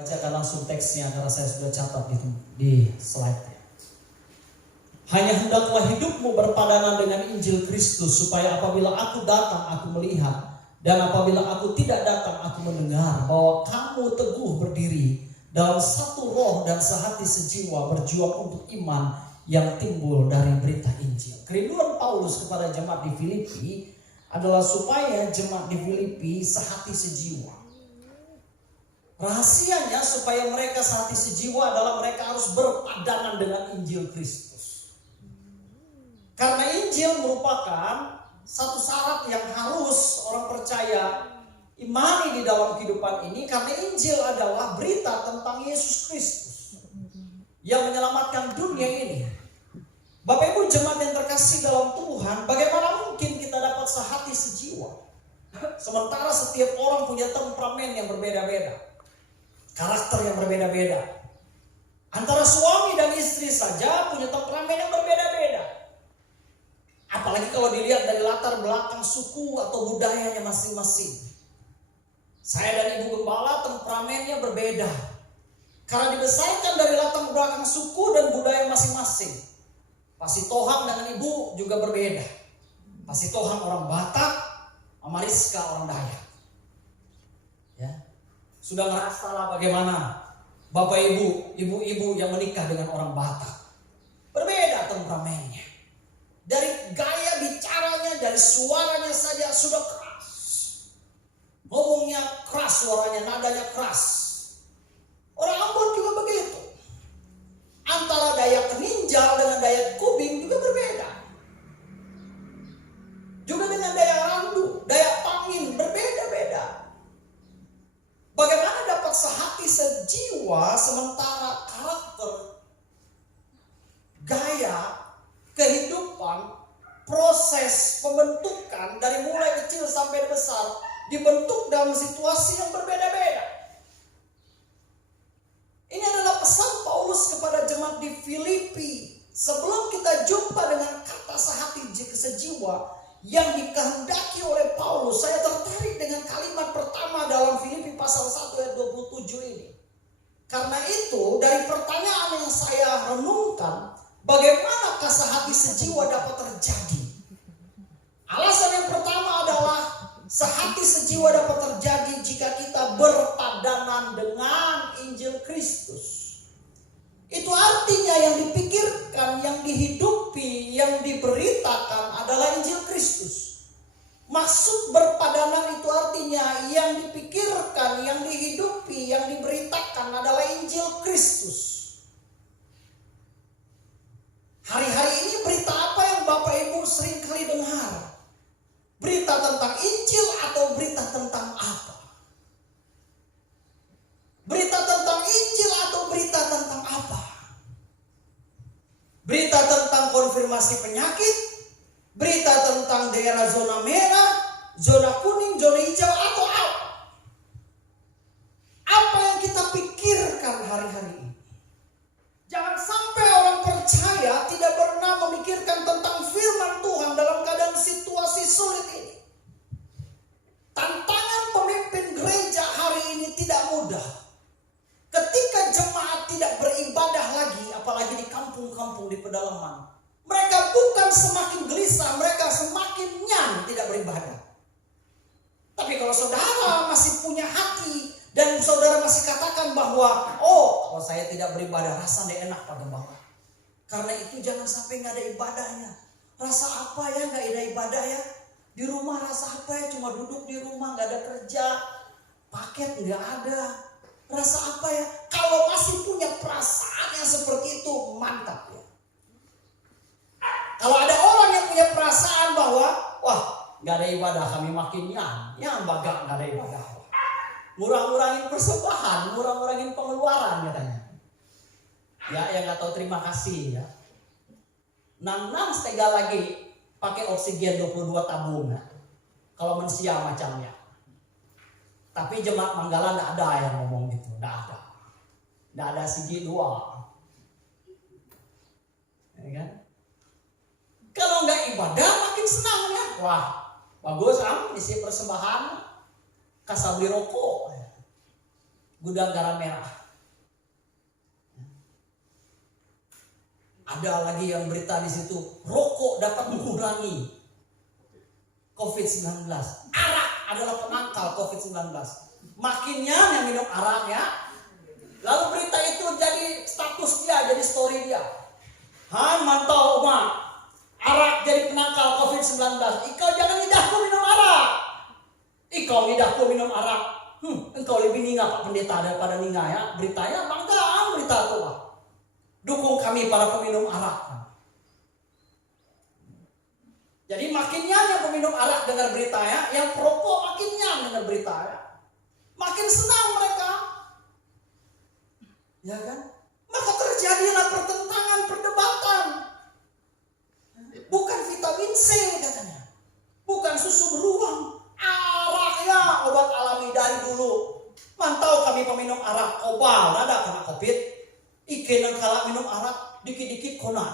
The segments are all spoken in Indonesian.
Bacakan langsung teksnya karena saya sudah catat di slide. Hanya hendaklah hidupmu berpadanan dengan Injil Kristus, supaya apabila aku datang aku melihat, dan apabila aku tidak datang aku mendengar, bahwa kamu teguh berdiri dalam satu roh dan sehati sejiwa, berjuang untuk iman yang timbul dari berita Injil. Kerinduan Paulus kepada jemaat di Filipi adalah supaya jemaat di Filipi sehati sejiwa. Rahasianya supaya mereka sehati sejiwa adalah mereka harus berpadanan dengan Injil Kristus. Karena Injil merupakan satu syarat yang harus orang percaya imani di dalam kehidupan ini, karena Injil adalah berita tentang Yesus Kristus yang menyelamatkan dunia ini. Bapak Ibu jemaat yang terkasih dalam Tuhan, bagaimana mungkin kita dapat sehati sejiwa? Sementara setiap orang punya temperamen yang berbeda-beda, karakter yang berbeda-beda. Antara suami dan istri saja punya temperamen yang berbeda-beda. Apalagi kalau dilihat dari latar belakang suku atau budayanya masing-masing. Saya dan Ibu Gembala temperamennya berbeda, karena dibesarkan dari latar belakang suku dan budaya masing-masing. Pasti Tohang dengan Ibu juga berbeda. Pasti Tohang orang Batak, Mariska orang Dayak. Ya, sudah ngerasa lah bagaimana Bapak Ibu, ibu-ibu yang menikah dengan orang Batak. Berbeda temperamennya. Dari gaya bicaranya, dari suaranya saja sudah keras. Ngomongnya keras, suaranya, nadanya keras. Orang Ambon juga begitu. Antara Dayak Peninjal dengan Dayak Kubing juga berbeda. Juga dengan Dayak Randu, Dayak Pangin berbeda-beda. Bagaimana dapat sehati sejiwa sementara karakter, gaya, kehidupan, proses pembentukan dari mulai kecil sampai besar dibentuk dalam situasi yang berbeda-beda. Ini adalah pesan Paulus kepada jemaat di Filipi. Sebelum kita jumpa dengan kata sehati sejiwa yang dikehendaki oleh Paulus, saya tertarik dengan kalimat pertama dalam Filipi pasal 1 ayat 27 ini. Karena itu dari pertanyaan yang saya renungkan, bagaimanakah sehati sejiwa dapat terjadi? Alasan yang pertama adalah sehati sejiwa dapat terjadi jika kita berpadanan dengan Injil Kristus. Itu artinya yang dipikirkan, yang dihidupi, yang diberitakan adalah Injil Kristus. Maksud berpadanan itu artinya yang dipikirkan, yang dihidupi, yang diberitakan adalah Injil Kristus. Hari-hari ini berita apa yang Bapak Ibu sering kali dengar? Berita tentang Injil atau berita tentang apa? Berita tentang Injil atau berita tentang apa? Berita tentang konfirmasi penyakit? Berita tentang daerah zona merah, zona kuning, zona hijau atau apa? Apa yang kita pikirkan hari-hari ini? Jangan sampai orang percaya tidak pernah memikirkan tentang firman Tuhan dalam keadaan situasi sulit ini. Tantangan pemimpin gereja hari ini tidak mudah. Ketika jemaat tidak beribadah lagi, apalagi di kampung-kampung di pedalaman, mereka bukan semakin gelisah, mereka semakin nyan tidak beribadah. Tapi kalau saudara masih punya hati dan saudara masih katakan bahwa, oh, kalau saya tidak beribadah rasanya enak Pak Gembala. Karena itu jangan sampai nggak ada ibadahnya. Rasa apa ya nggak ada ibadah ya? Di rumah rasa apa ya, cuma duduk di rumah nggak ada kerja, paket nggak ada. Rasa apa ya? Kalau masih punya perasaan yang seperti itu, mantap ya. Kalau ada orang yang punya perasaan bahwa, wah nggak ada ibadah, kami makin nyan bagak nggak ada ibadah. Murah-murahin persembahan, murah-murahin pengeluaran katanya. Ya nggak tahu terima kasih ya. Nang setega lagi pakai oksigen 22 tabung. Kalau manusia macamnya. Tapi jemaat Manggala nggak ada yang ngomong gitu, nggak ada segi dua. Ya kan? Kalau nggak ibadah makin senang ya. Wah bagus isi persembahan, kasih beli rokok. gudang garam merah. Ada lagi yang berita di situ, rokok dapat mengurangi COVID-19. Arak adalah penangkal COVID-19. Makinnya yang minum arak ya. Lalu berita itu jadi status dia, jadi story dia. Han mantau Uma, arak jadi penangkal COVID-19. Ikau jangan lidahku minum arak. Ikau lidahku minum arak. Engkau lebih ninga Pak Pendeta daripada ninga ya. Beritanya banggaan berita itu lah. Dukung kami para peminum arak. Jadi makin nyanyi peminum arak dengar berita ya. Yang perokok makin nyanyi dengar berita ya. Makin senang mereka. Ya kan? Maka terjadilah pertentangan, perdebatan. Bukan vitamin C katanya. Bukan susu beruang. Arak ya obat alami dari dulu. Mantau kami peminum arak. Kobal ada kena COVID. Ike nang kala minum arak dikit-dikit kona.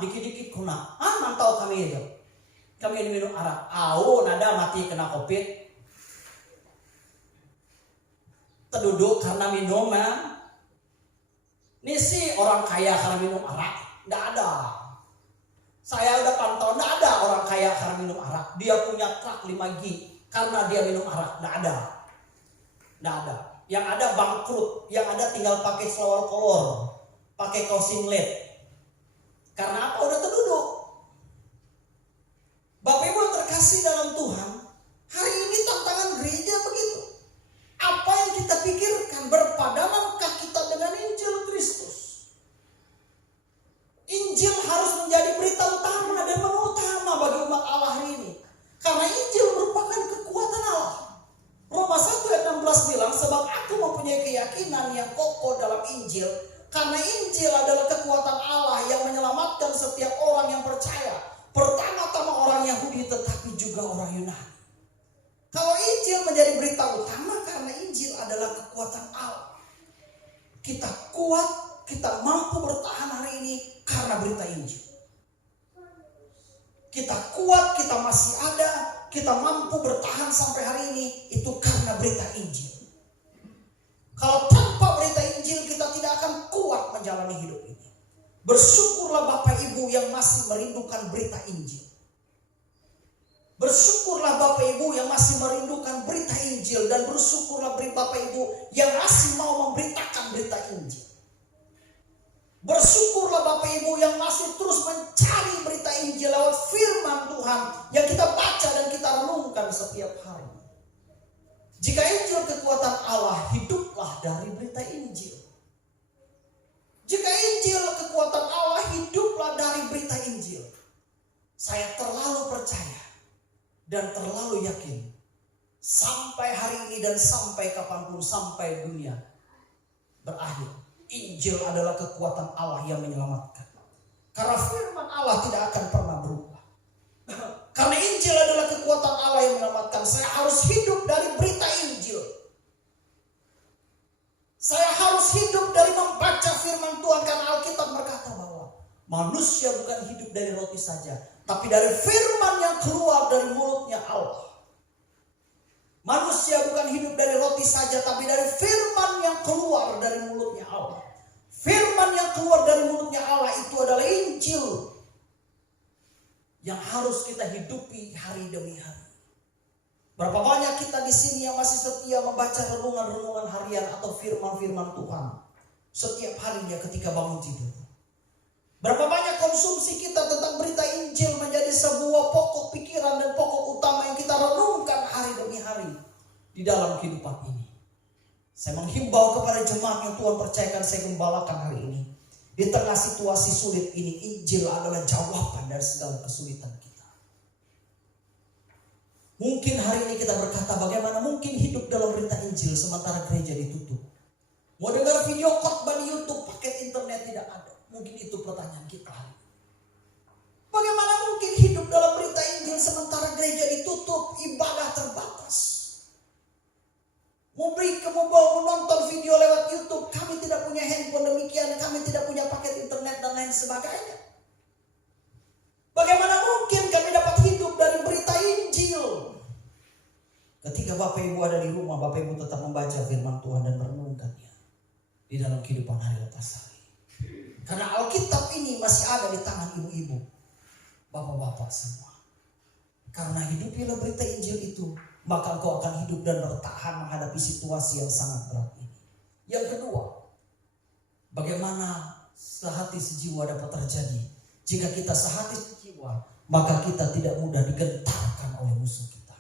Mantau kami itu. Kami ini minum arak. Nada mati kena COVID. Terduduk karena minum ya. Ini sih orang kaya karena minum arak. Nggak ada. Saya udah pantau, nggak ada orang kaya karena minum arak. Dia punya truk 5G karena dia minum arak. Nggak ada. Yang ada bangkrut. Yang ada tinggal pakai selawar kolor. Pakai kaos singlet. Karena apa? Udah terduduk. Bapak Ibu terkasih dalam Tuhan, hari ini tantangan gereja begitu. Apa yang kita pikirkan, berpadamankah kita dengan Injil Kristus? Injil harus menjadi berita utama dan menu utama bagi umat Allah hari ini. Karena Injil merupakan kekuatan Allah. Roma 1 ayat 16 bilang, sebab aku mempunyai keyakinan yang kokoh dalam Injil. Karena Injil adalah kekuatan Allah yang menyelamatkan setiap orang yang percaya. Pertama-tama orang Yahudi tetapi juga orang Yunani. Kalau Injil menjadi berita utama karena Injil adalah kekuatan Allah. Kita kuat, kita mampu bertahan hari ini karena berita Injil. Kita kuat, kita masih ada, kita mampu bertahan sampai hari ini itu karena berita Injil. Kalau tanpa berita Injil kita tidak akan kuat menjalani hidup ini. Bersyukurlah Bapak Ibu yang masih merindukan berita Injil. Bersyukurlah Bapak Ibu yang masih merindukan berita Injil. Dan bersyukurlah Bapak Ibu yang masih mau memberitakan berita Injil. Bersyukurlah Bapak Ibu yang masih terus mencari berita Injil lewat firman Tuhan yang kita baca dan kita renungkan setiap hari. Jika Injil kekuatan Allah, hiduplah dari berita Injil. Jika Injil kekuatan Allah, hiduplah dari berita Injil. Saya terlalu percaya dan terlalu yakin. Sampai hari ini dan sampai kapanpun, sampai dunia berakhir. Injil adalah kekuatan Allah yang menyelamatkan. Karena firman Allah tidak akan pernah berubah. Karena Injil adalah kekuatan Allah yang menyelamatkan. Saya harus hidup dari berita Injil. Saya harus hidup dari membaca firman Tuhan. Karena Alkitab berkata bahwa manusia bukan hidup dari roti saja, tapi dari firman yang keluar dari mulutnya Allah. Manusia bukan hidup dari roti saja, tapi dari firman yang keluar dari mulutnya Allah. Firman yang keluar dari mulutnya Allah itu adalah Injil yang harus kita hidupi hari demi hari. Berapa banyak kita di sini yang masih setia membaca renungan-renungan harian atau firman-firman Tuhan setiap harinya ketika bangun tidur. Berapa banyak konsumsi kita tentang berita Injil menjadi sebuah pokok pikiran dan pokok utama yang kita renungkan hari demi hari di dalam kehidupan ini. Saya menghimbau kepada jemaat yang Tuhan percayakan saya gembalakan hari ini. Di tengah situasi sulit ini, Injil adalah jawaban dari segala kesulitan kita. Mungkin hari ini kita berkata, bagaimana mungkin hidup dalam berita Injil sementara gereja ditutup? Mau dengar video khotbah di YouTube, paket internet tidak ada. Mungkin itu pertanyaan kita. Bagaimana mungkin hidup dalam berita Injil sementara gereja ditutup, ibadah terbatas? Mau menonton video lewat YouTube, kami tidak punya handphone demikian, kami tidak punya paket internet dan lain sebagainya. Bagaimana mungkin kami dapat hidup dari berita Injil? Ketika Bapak Ibu ada di rumah, Bapak Ibu tetap membaca firman Tuhan dan merenungkannya. di dalam kehidupan hari lepas hari. Karena Alkitab ini masih ada di tangan ibu-ibu, bapak-bapak semua. Karena hidupilah berita Injil itu, maka engkau akan hidup dan bertahan menghadapi situasi yang sangat berat ini. Yang kedua, bagaimana sehati sejiwa dapat terjadi? Jika kita sehati sejiwa, maka kita tidak mudah digentarkan oleh musuh kita.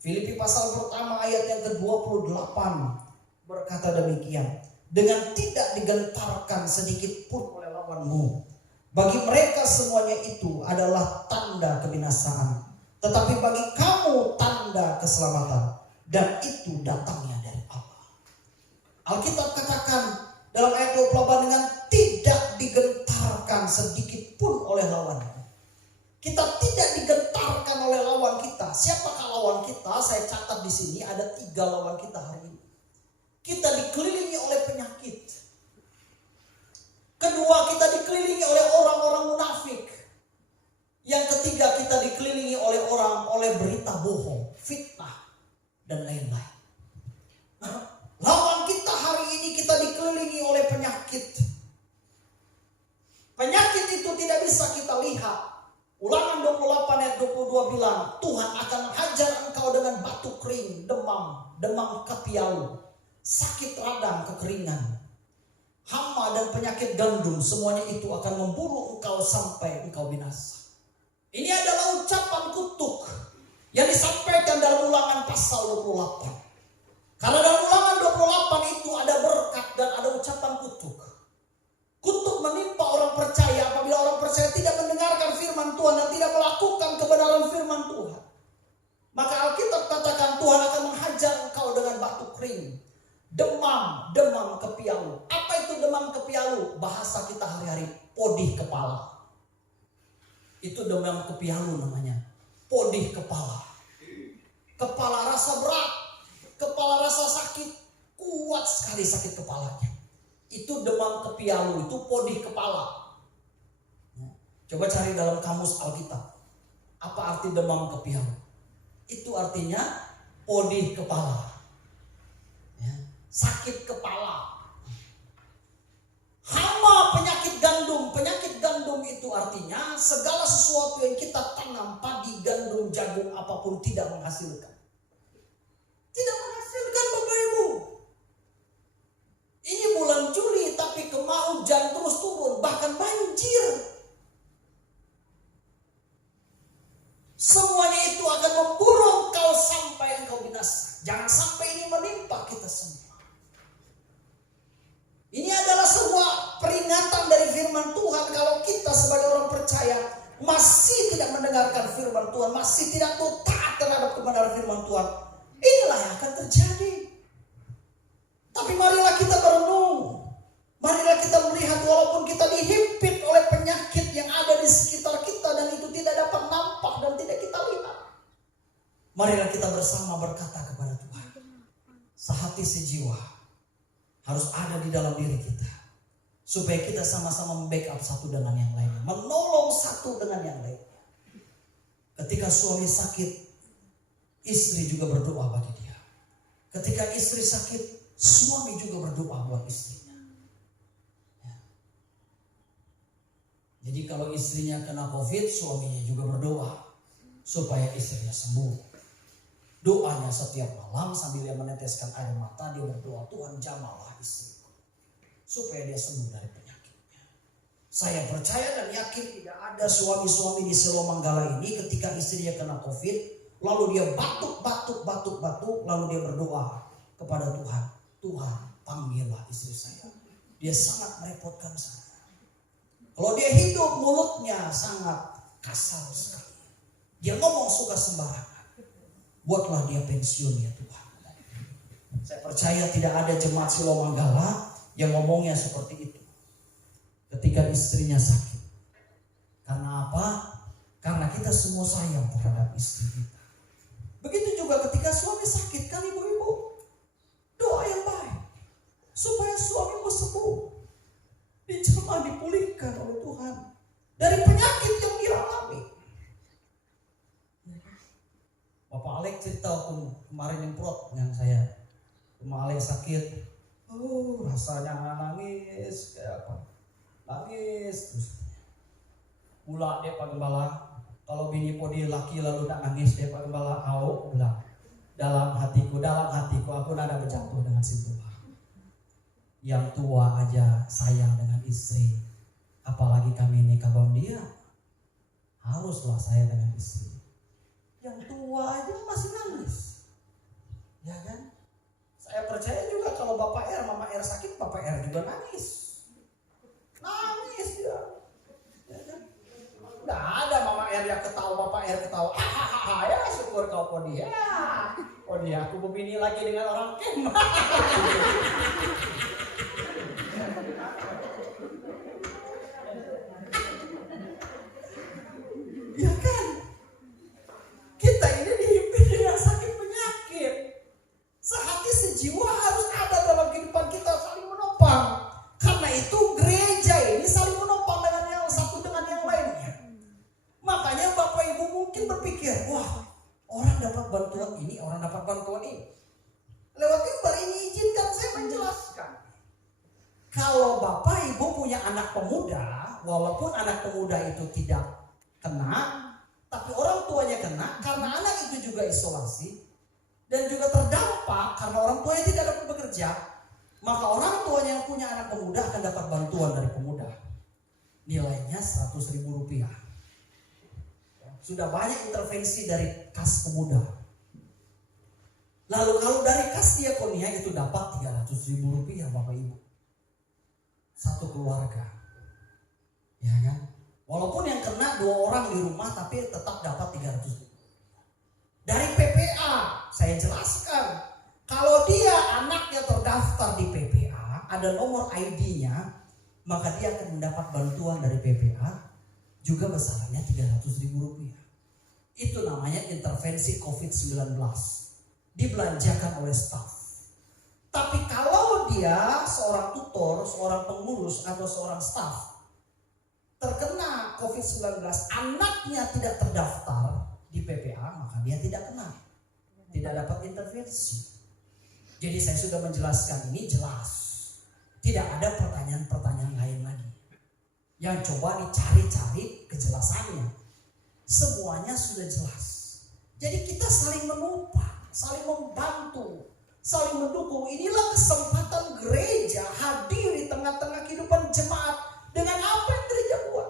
Filipi pasal pertama ayat yang ke-28 berkata demikian. Dengan tidak digentarkan sedikit pun oleh lawanmu. Bagi mereka semuanya itu adalah tanda kebinasaan. Tetapi bagi kamu tanda keselamatan. Dan itu datangnya dari Allah. Alkitab katakan dalam ayat 28 dengan tidak digentarkan sedikit pun oleh lawanmu. Kita tidak digentarkan oleh lawan kita. Siapakah lawan kita? Saya catat di sini ada 3 lawan kita hari ini. Kita dikelilingi oleh penyakit. Kedua, kita dikelilingi oleh orang-orang munafik. Yang ketiga, kita dikelilingi oleh berita bohong, fitnah, dan lain-lain. Lawan kita hari ini kita dikelilingi oleh penyakit. Penyakit itu tidak bisa kita lihat. Ulangan 28 ayat 22 bilang, Tuhan akan menghajar engkau dengan batu kering, demam kepialu, sakit radang, kekeringan, hama dan penyakit gandum, semuanya itu akan memburu engkau sampai engkau binasa. Ini adalah ucapan kutuk yang disampaikan dalam Ulangan pasal 28. Karena dalam Ulangan 28 itu ada berkat dan ada ucapan kutuk. Kutuk menimpa orang percaya apabila orang percaya tidak mendengarkan firman Tuhan dan tidak melakukan kebenaran firman Tuhan. Maka Alkitab katakan Tuhan akan menghajar engkau dengan batu kering, demam kepialu. Apa itu demam kepialu? Bahasa kita hari-hari, podih kepala. Itu demam kepialu namanya, podih kepala. Kepala rasa berat, kepala rasa sakit, kuat sekali sakit kepalanya. Itu demam kepialu, itu podih kepala. Coba cari dalam kamus Alkitab. Apa arti demam kepialu? Itu artinya podih kepala. Sakit kepala. Hama penyakit gandum. Penyakit gandum itu artinya segala sesuatu yang kita tanam, padi, gandum, jagung, apapun tidak menghasilkan. Tidak menghasilkan Bapak Ibu. Ini bulan Juli tapi hujan terus turun, bahkan banjir. Semuanya itu akan memburu engkau sampai engkau binasa. Jangan sampai ini menimpa kita semua. Ini adalah sebuah peringatan dari firman Tuhan. Kalau kita sebagai orang percaya masih tidak mendengarkan firman Tuhan, masih tidak taat terhadap kebenaran firman Tuhan, inilah yang akan terjadi. Tapi marilah kita berenung. Marilah kita melihat walaupun kita dihimpit oleh penyakit yang ada di sekitar kita dan itu tidak dapat nampak dan tidak kita lihat. Marilah kita bersama berkata kepada Tuhan, sehati sejiwa harus ada di dalam diri kita. Supaya kita sama-sama membackup satu dengan yang lainnya. Menolong satu dengan yang lainnya. Ketika suami sakit, istri juga berdoa bagi dia. Ketika istri sakit, suami juga berdoa buat istrinya. Ya. Jadi kalau istrinya kena COVID, suaminya juga berdoa supaya istrinya sembuh. Doanya setiap malam sambil dia meneteskan air mata, dia berdoa, Tuhan jamahlah istriku supaya dia sembuh dari penyakitnya. Saya percaya dan yakin tidak ada suami-suami di Selo Manggala ini ketika istrinya kena COVID, lalu dia batuk, lalu dia berdoa kepada Tuhan, Tuhan panggillah istri saya. Dia sangat merepotkan saya. Kalau dia hidup mulutnya sangat kasar sekali. Dia ngomong suka sembarangan. Buatlah dia pensiun ya Tuhan. Saya percaya tidak ada jemaat Selo Manggala yang ngomongnya seperti itu ketika istrinya sakit. Karena apa? Karena kita semua sayang terhadap istri kita. Begitu juga ketika suami sakit, kan ibu-ibu doa yang baik supaya suamimu sembuh, dijamah, dipulihkan oleh Tuhan dari penyakit yang dia alami. Bapak Alex cerita waktu kemarin nyemprot dengan saya, Bapak Alex sakit, Rasanya nangis kayak apa? Nangis terus. Mula dia Pak Gembala, kalau bini podi laki lalu nak nangis dia Pak Gembala, bilang dalam hatiku aku nada berjatuh dengan simpul. Yang tua aja sayang dengan istri, apalagi kami ini kaum dia, haruslah sayang dengan istri. Yang tua aja masih nangis, ya kan? Saya percaya juga kalau Bapak R, Mama R sakit, Bapak R juga nangis ya, ya kan? Nggak ada Mama R yang ketawa, Bapak R ketawa, ya syukur kau podi ya. Aku begini lagi dengan orang kem. Ya kan? Kita ini dihimpit dengan sakit penyakit. Sehati sejiwa harus ada dalam kehidupan kita, saling menopang. Karena itu gereja ini saling menopang dengan yang satu dengan yang lainnya. Makanya Bapak Ibu mungkin berpikir, wah, orang dapat bantuan ini, orang dapat bantuan ini. Lewat mimbar ini izinkan saya menjelaskan. Kalau Bapak Ibu punya anak pemuda, walaupun anak pemuda itu tidak kena, tapi orang tuanya kena, karena anak itu juga isolasi dan juga terdampak karena orang tuanya tidak dapat bekerja, maka orang tuanya yang punya anak pemuda akan dapat bantuan dari pemuda. Nilainya Rp100.000. Sudah banyak intervensi dari kas pemuda. Lalu kalau dari kas diakonia itu dapat Rp300.000 Bapak Ibu. Satu keluarga. Ya kan? Walaupun yang kena 2 orang di rumah tapi tetap dapat 300. Dari PPA saya jelaskan, kalau dia anaknya terdaftar di PPA, ada nomor ID-nya, maka dia akan mendapat bantuan dari PPA juga besarnya Rp300.000. Itu namanya intervensi COVID-19, dibelanjakan oleh staf. Tapi kalau dia seorang tutor, seorang pengurus atau seorang staf terkena COVID-19, anaknya tidak terdaftar di PPA, maka dia tidak kena, tidak dapat intervensi. Jadi saya sudah menjelaskan ini jelas, tidak ada pertanyaan-pertanyaan lain lagi. Yang coba dicari-cari kejelasannya, semuanya sudah jelas. Jadi kita saling menopang, saling membantu, saling mendukung. Inilah kesempatan gereja hadir di tengah-tengah kehidupan jemaat. Dengan apa yang gereja buat?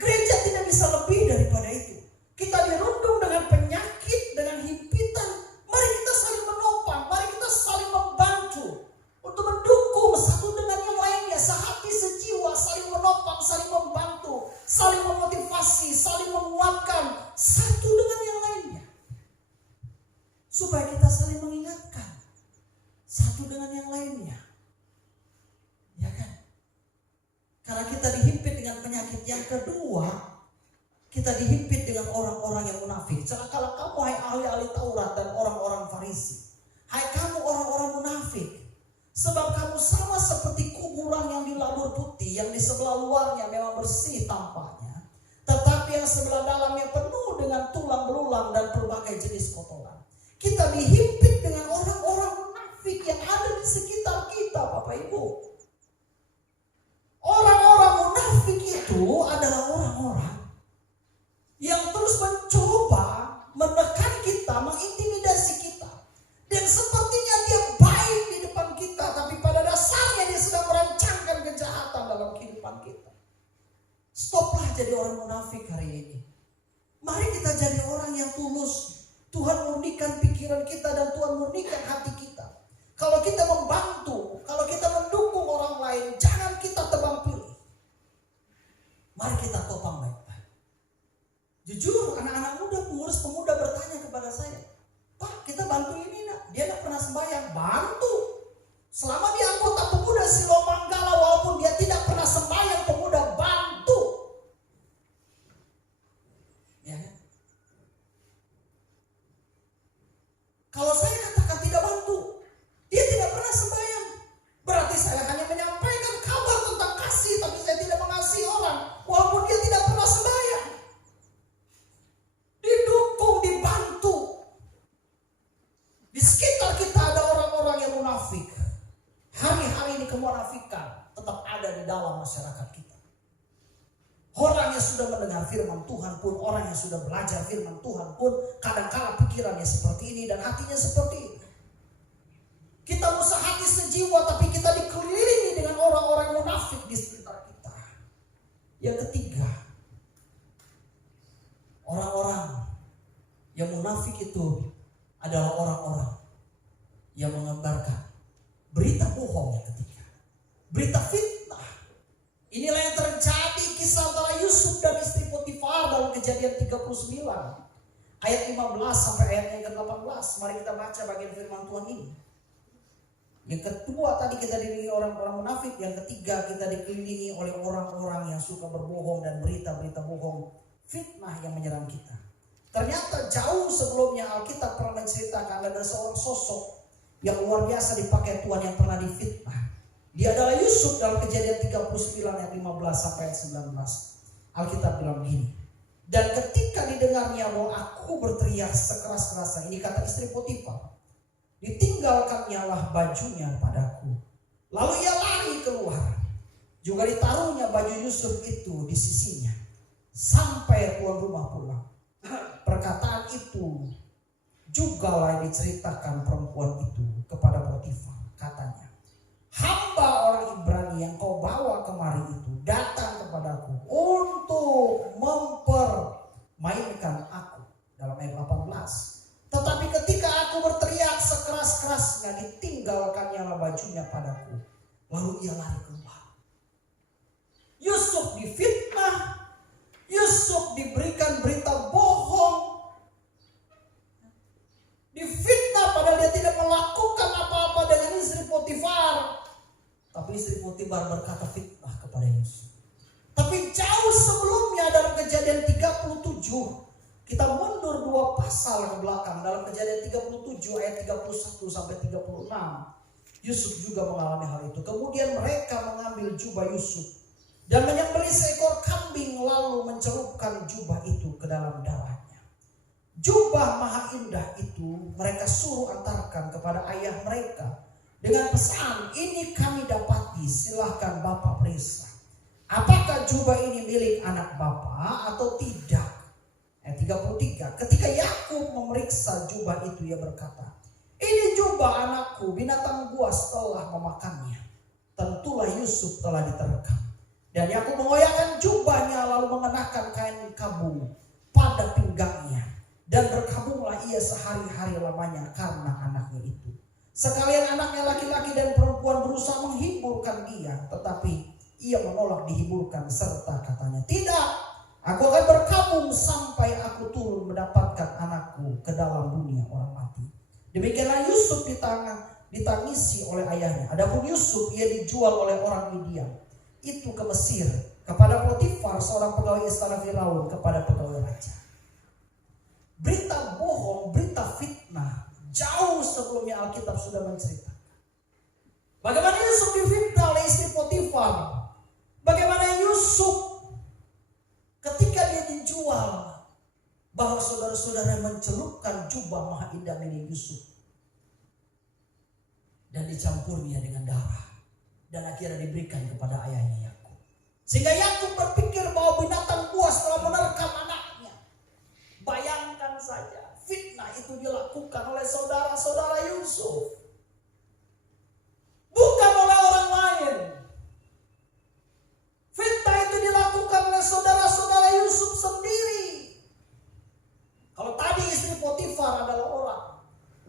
Gereja tidak bisa lebih daripada itu. Kita dirundung dengan penyakit, dengan himpitan. Mari kita saling menopang, mari kita saling membantu untuk mendukung satu dengan yang lainnya, sehati sejiwa, saling menopang, saling membantu, saling memotivasi, saling menguatkan satu dengan yang lainnya. Supaya kita saling mengingatkan satu dengan yang lainnya. Ya kan? Karena kita dihimpit dengan penyakit. Yang kedua, kita dihimpit dengan orang-orang yang munafik. Celakalah kamu, hai ahli-ahli Taurat dan orang-orang Farisi. Hai kamu orang-orang munafik. Sebab kamu sama seperti kuburan yang dilabur putih, yang di sebelah luarnya memang bersih tampaknya, tetapi yang sebelah dalamnya penuh dengan tulang belulang dan berbagai jenis kotoran. Kita dihimpit dengan orang-orang munafik yang ada di sekitar kita, Bapak Ibu. Orang-orang munafik itu adalah orang-orang yang terus mencoba menekan kita, mengintimidasi kita. Dan sepertinya dia baik di depan kita, tapi pada dasarnya dia sedang merancangkan kejahatan dalam kehidupan kita. Stoplah jadi orang munafik hari ini. Mari kita jadi orang yang tulus. Tuhan murnikan pikiran kita dan Tuhan murnikan hati kita. Kalau kita membantu, kalau kita mendukung orang lain, jangan kita tebang pilih. Mari kita topang baik-baik. Jujur, anak-anak muda, pengurus pemuda bertanya kepada saya, Pak, kita bantu ini nak. Dia tidak pernah sembahyang. Bantu. Selama dia anggota pemuda Silo Manggala, walaupun dia tidak pernah sembahyang, pemuda bantu. Ya kan? Kalau saya katakan tidak bantu, dia tidak pernah sembahyang. kemunafikan tetap ada di dalam masyarakat kita. Orang yang sudah mendengar firman Tuhan pun, orang yang sudah belajar firman Tuhan pun, kadang-kala pikirannya seperti ini dan hatinya seperti ini. Kita mau sehati sejiwa, tapi kita dikelilingi dengan orang-orang munafik di sekitar kita. Yang ketiga, orang-orang yang munafik itu adalah orang-orang yang mengabarkan berita bohong. Yang ketiga, berita fitnah. Inilah yang terjadi kisah antara Yusuf dan istri Potifar dalam Kejadian 39 ayat 15 sampai ayat yang ke-18. Mari kita baca bagian firman Tuhan ini. Yang kedua tadi kita dikelilingi orang-orang munafik, yang ketiga kita dikelilingi oleh orang-orang yang suka berbohong dan berita-berita bohong, fitnah yang menyerang kita. Ternyata jauh sebelumnya Alkitab pernah menceritakan ada seorang sosok yang luar biasa dipakai Tuhan yang pernah difitnah. Dia adalah Yusuf dalam Kejadian 39 ayat 15 sampai ayat 19. Alkitab bilang begini. Dan ketika didengarnya bahwa aku berteriak sekeras-kerasnya, ini kata istri Potifar, ditinggalkannya lah bajunya padaku. Lalu ia lari keluar. Juga ditaruhnya baju Yusuf itu di sisinya. Sampai tuan rumah pulang. Perkataan itu juga lah diceritakan perempuan itu kepada Potifar. Katanya, hamba orang Ibrani yang kau bawa kemari itu datang kepadaku untuk mempermainkan aku. Dalam ayat 18. Tetapi ketika aku berteriak sekeras-kerasnya, ditinggalkannya bajunya padaku. Lalu ia lari keluar. Yusuf difitnah. Yusuf diberikan berita bohong. Difitnah padahal dia tidak melakukan apa-apa dengan istri Potifar. Tapi istri Potifar berkata fitnah kepada Yusuf. Tapi jauh sebelumnya dalam Kejadian 37, kita mundur 2 pasal ke belakang. Dalam Kejadian 37 ayat 31 sampai 36, Yusuf juga mengalami hal itu. Kemudian mereka mengambil jubah Yusuf dan menyembelih seekor kambing, lalu mencelupkan jubah itu ke dalam darahnya. Jubah maha indah itu mereka suruh antarkan kepada ayah mereka dengan pesan, ini kami dapati, silahkan Bapak periksa. Apakah jubah ini milik anak Bapak atau tidak? Ayat 33, ketika Yakub memeriksa jubah itu, ia berkata, ini jubah anakku, binatang buas telah memakannya. Tentulah Yusuf telah diterkam. Dan Yakub mengoyakkan jubahnya, lalu mengenakan kain kabung pada pinggangnya. Dan berkabunglah ia sehari-hari lamanya karena anaknya itu. Sekalian anaknya laki-laki dan perempuan berusaha menghiburkan dia, tetapi ia menolak dihiburkan serta katanya, tidak, aku akan berkabung sampai aku turun mendapatkan anakku ke dalam dunia orang mati. Demikianlah Yusuf ditangisi oleh ayahnya. Adapun Yusuf ia dijual oleh orang Midian itu ke Mesir, kepada Potifar seorang pegawai istana Firaun, kepada pegawai raja. Berita bohong, berita fitnah jauh sebelumnya Alkitab sudah menceritakan. Bagaimana Yusuf difitnah oleh istri Potifar. Bagaimana Yusuf ketika dia dijual, bahwa saudara-saudara mencelupkan jubah maha indah milik Yusuf dan dicampurnya dengan darah, dan akhirnya diberikan kepada ayahnya Yakub. Sehingga Yakub berpikir bahwa binatang buas telah menerkam anaknya. Bayangkan saja, fitnah itu dilakukan oleh saudara-saudara Yusuf, bukan oleh orang lain. Fitnah itu dilakukan oleh saudara-saudara Yusuf sendiri. Kalau tadi istri Potifar adalah orang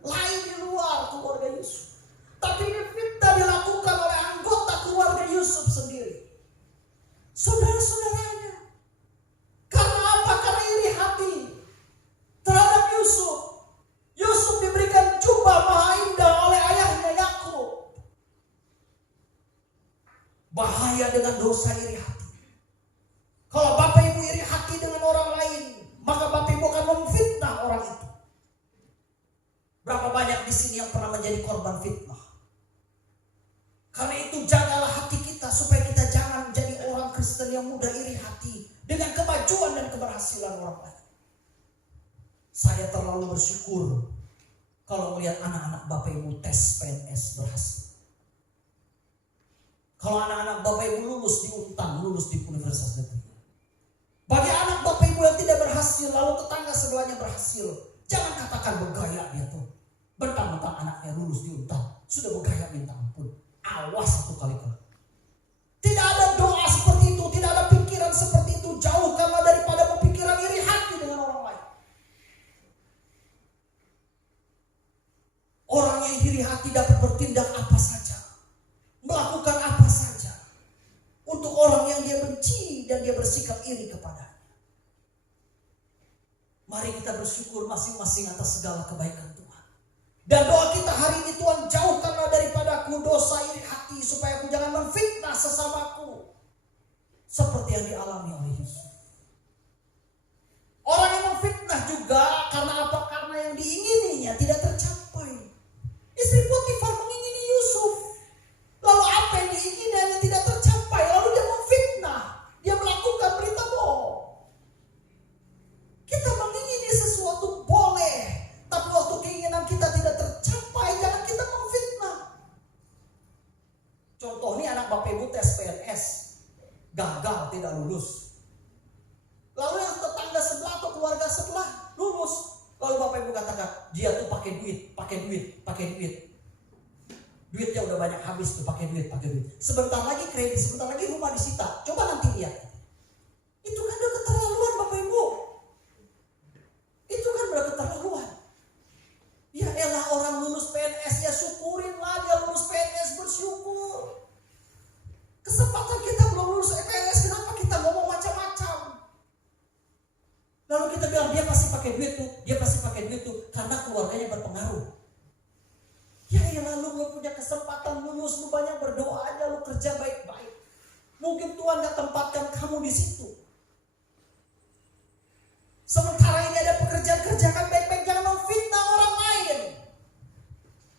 lain di luar keluarga Yusuf, tapi ini fitnah dilakukan oleh anggota keluarga Yusuf sendiri, saudara-saudaranya. Karena apa? Karena iri hati terhadap Yusuf. Yusuf diberikan jubah maha indah oleh ayahnya Yakub. Bahaya dengan dosa iri hati. Kalau Bapak Ibu iri hati dengan orang lain, maka Bapak Ibu akan memfitnah orang itu. Berapa banyak di sini yang pernah menjadi korban fitnah? Karena itu jagalah hati kita supaya kita jangan menjadi orang Kristen yang mudah iri hati dengan kemajuan dan keberhasilan orang lain. Saya terlalu bersyukur kalau melihat anak-anak Bapak Ibu tes PNS berhasil. Kalau anak-anak Bapak Ibu lulus di Untan, lulus di Universitas Negeri. Bagi anak Bapak Ibu yang tidak berhasil, lalu tetangga sebelahnya berhasil, jangan katakan bergaya dia tuh. Bentang-bentang anaknya lulus di Untan, sudah bergaya minta ampun. Awas satu kali kelak. Tidak ada doa seperti itu, tidak ada pikiran seperti itu. Jauhkanlah daripada pemikiran iri hati dengan orang lain. Orang yang iri hati dapat bertindak apa saja, melakukan apa saja untuk orang yang dia benci dan dia bersikap iri kepadanya. Mari kita bersyukur masing-masing atas segala kebaikan Tuhan. Dan doa kita hari ini, Tuhan, jauhkanlah daripadaku dosa iri hati, supaya aku jangan memfitnah sesamaku seperti yang dialami oleh Yusuf. Orang yang memfitnah juga karena apa? Karena yang diingininya tidak tercapai. Istri Potifar mengingini Yusuf, lalu apa yang diingininya tidak tercapai, lalu dia memfitnah, dia melakukan berita bohong. Kita mengingini sesuatu boleh, tapi waktu keinginan kita tidak tercapai, jangan kita memfitnah. Contoh nih, anak Bapak Ibu tes PNS, gagal, tidak lulus. Lalu yang tetangga sebelah atau keluarga sebelah lulus. Lalu Bapak Ibu katakan, dia tuh pakai duit. Duitnya udah banyak habis tuh, pakai duit. Sebentar lagi kredit, sebentar lagi rumah disita. Coba nanti lihat. Itu kan udah keterlaluan Bapak Ibu. Itu kan udah keterlaluan. Ya elah, orang lulus PNS ya syukurin lah, dia lulus PNS, bersyukur. Kesempatan kita belum lulus PNS, kenapa kita ngomong macam-macam? Lalu kita bilang dia pasti pakai duit tuh, karena keluarganya berpengaruh. Ya elah, lu belum punya kesempatan lulus, lu banyak berdoa aja, lu kerja baik-baik. Mungkin Tuhan gak tempatkan kamu di situ. Sementara ini ada pekerjaan, kerjakan baik-baik, jangan memfitnah orang lain.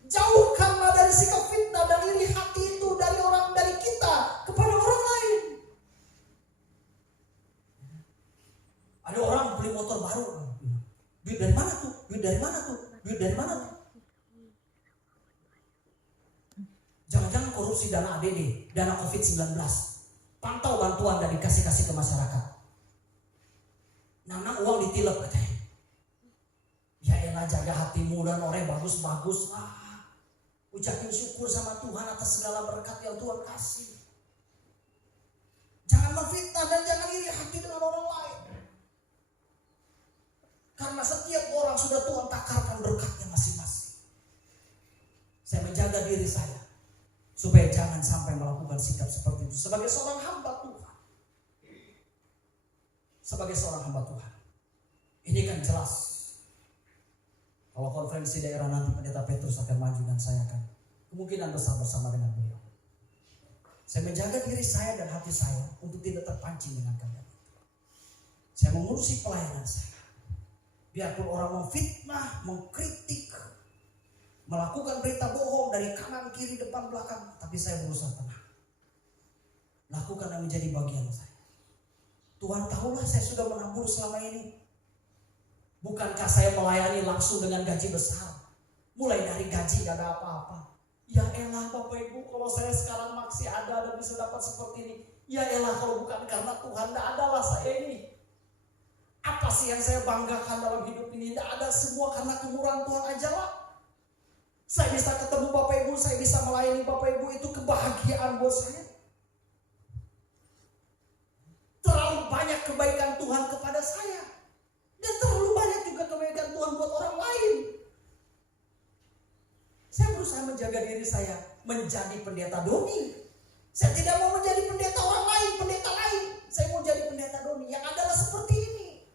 Jauhkanlah dari sikap fitnah dan iri hati itu dari kita kepada orang lain. Ada orang beli motor baru, duit dari mana tuh? Jangan-jangan korupsi dana ADD, dana COVID-19. Pantau bantuan dan dikasih ke masyarakat. Nana uang ditilep katanya. Ya elah, jaga hatimu dan orang bagus-bagus lah. Ucapin syukur sama Tuhan atas segala berkat yang Tuhan kasih. Jangan memfitnah dan jangan iri hati dengan orang lain. Karena setiap orang sudah Tuhan takarkan berkatnya masing-masing. Saya menjaga diri saya supaya jangan sampai melakukan sikap seperti itu. Sebagai seorang hamba Tuhan. Ini kan jelas. Kalau konferensi daerah nanti Pendeta Petrus akan maju dan saya akan kemungkinan besar bersama dengan beliau. Saya menjaga diri saya dan hati saya untuk tidak terpancing dengan kalian. Saya mengurusi pelayanan saya. Biarpun orang memfitnah, mengkritik, melakukan berita bohong dari kanan, kiri, depan, belakang, tapi saya berusaha tenang. Lakukan yang menjadi bagian saya. Tuhan tahulah saya sudah menabur selama ini. Bukankah saya melayani langsung dengan gaji besar? Mulai dari gaji gak ada apa-apa. Ya elah Bapak Ibu, kalau saya sekarang masih ada dan bisa dapat seperti ini. Ya elah, kalau bukan karena Tuhan, gak adalah saya ini. Apa sih yang saya banggakan dalam hidup ini? Tidak ada, semua karena kemurahan Tuhan aja lah. Saya bisa ketemu Bapak Ibu, saya bisa melayani Bapak Ibu, itu kebahagiaan buat saya. Terlalu banyak kebaikan Tuhan kepada saya. Dan terlalu banyak juga kebaikan Tuhan buat orang lain. Saya berusaha menjaga diri saya menjadi pendeta doni. Saya tidak mau menjadi pendeta orang lain, pendeta lain. Saya mau jadi pendeta doni yang adalah seperti ini.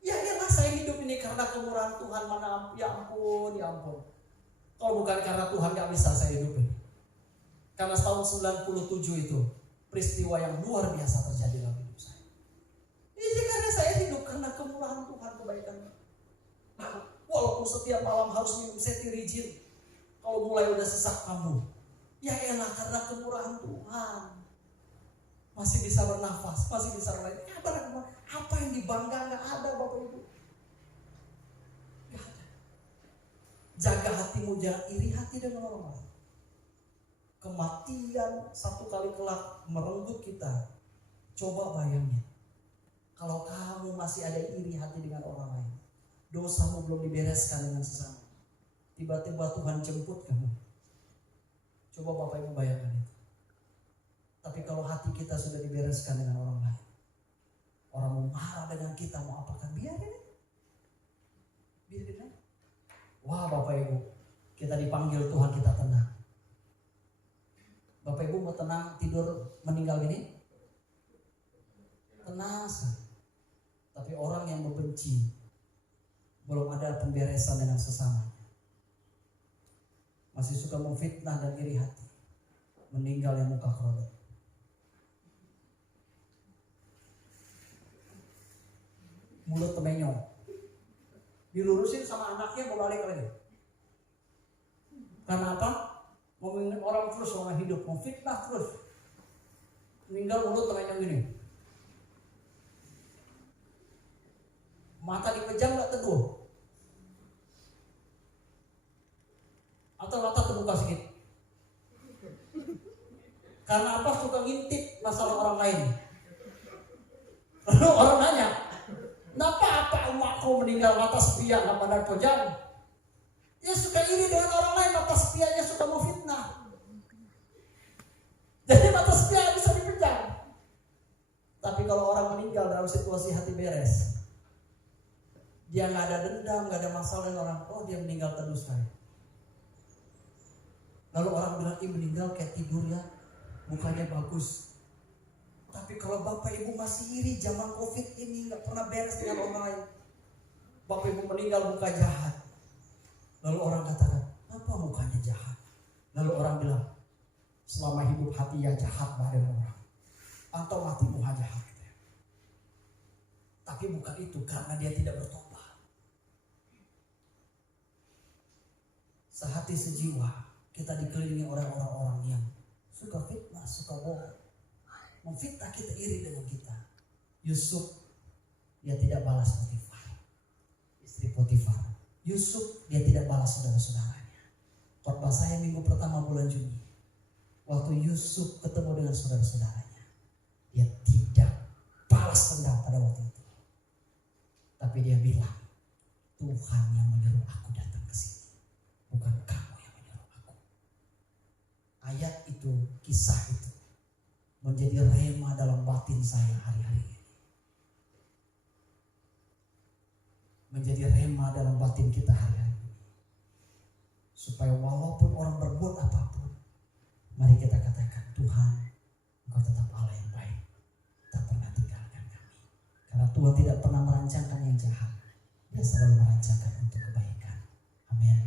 Ya elah, saya hidup ini karena kemurahan Tuhan, mana ya ampun. Kalau bukan karena Tuhan gak bisa saya hidup ini. Karena tahun 97 itu peristiwa yang luar biasa terjadi dalam hidup saya. Ini karena saya hidup karena kemurahan Tuhan, kebaikan. Walaupun setiap malam harus minum cetirizin, kalau mulai udah sesak kamu, ya elah, karena kemurahan Tuhan masih bisa bernafas, masih bisa melayani. Apa yang dibangga gak ada Bapak Ibu. Gak ada. Jaga hatimu, jangan iri hati dengan orang lain. kematian satu kali kelak merenggut kita. Coba bayangin, kalau kamu masih ada iri hati dengan orang lain, dosamu belum dibereskan dengan sesama, tiba-tiba Tuhan jemput kamu. Coba Bapak Ibu bayangkan itu. Tapi kalau hati kita sudah dibereskan dengan orang lain, orang mau marah dengan kita, mau apakan, biarin. Wah Bapak Ibu, kita dipanggil Tuhan, kita tenang. Bapak Ibu mau tenang, tidur meninggal gini? Tenang. Tapi orang yang membenci, belum ada pemberesan dengan sesama, masih suka memfitnah dan iri hati, meninggal yang muka kerodok. Mulut temenyong, dilurusin sama anaknya mau balik lagi. Karena apa? Ngomongin orang terus, orang hidup, mau fitnah terus. Meninggal mulut temenyong gini. Mata dipejam gak teduh? Atau mata terbuka sedikit? Karena apa? Suka ngintip masalah orang lain. Lalu orang nanya, kenapa apa emakku meninggal mata sepiak gak pandang pojang? Dia suka iri dengan orang lain, mata sepiaknya suka memfitnah. Jadi mata sepiak bisa dipejam. Tapi kalau orang meninggal dalam situasi hati beres, dia gak ada dendam, gak ada masalah dengan orang, oh dia meninggal teduh sekali. Lalu orang bilang, ini meninggal kayak tidur ya, mukanya bagus. Tapi kalau Bapak Ibu masih iri zaman COVID ini, gak pernah beres dengan orang lain, Bapak Ibu meninggal muka jahat. Lalu orang katakan, apa mukanya jahat? Lalu orang bilang, selama hidup hati ya jahat badan orang, atau mati muka jahat. Tapi bukan itu, karena dia tidak bertobat. Sehati sejiwa, kita dikelilingi oleh orang-orang yang suka fitnah, suka bohong, memfitnah kita, iri dengan kita. Yusuf, dia tidak balas Potifar, istri Potifar. Yusuf, dia tidak balas saudara-saudaranya. Khotbah saya minggu pertama bulan Juni, waktu Yusuf ketemu dengan saudara-saudaranya, dia tidak balas dendam pada waktu itu. Tapi dia bilang, Tuhan yang menyuruh aku datang ke sini, bukan kamu yang menyuruh aku. Ayat itu, kisah itu menjadi rema dalam batin saya hari-hari ini. Menjadi rema dalam batin kita hari-hari ini. Supaya walaupun orang berbuat apapun, mari kita katakan, Tuhan, Engkau tetap Allah yang baik, tak pernah tinggalkan kami. Karena Tuhan tidak pernah merancangkan yang jahat, Dia selalu merancangkan untuk kebaikan. Amin,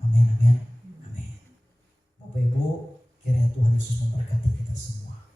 amin, amin, amin. Bapak Ibu, kiranya Tuhan Yesus memberkati kita semua.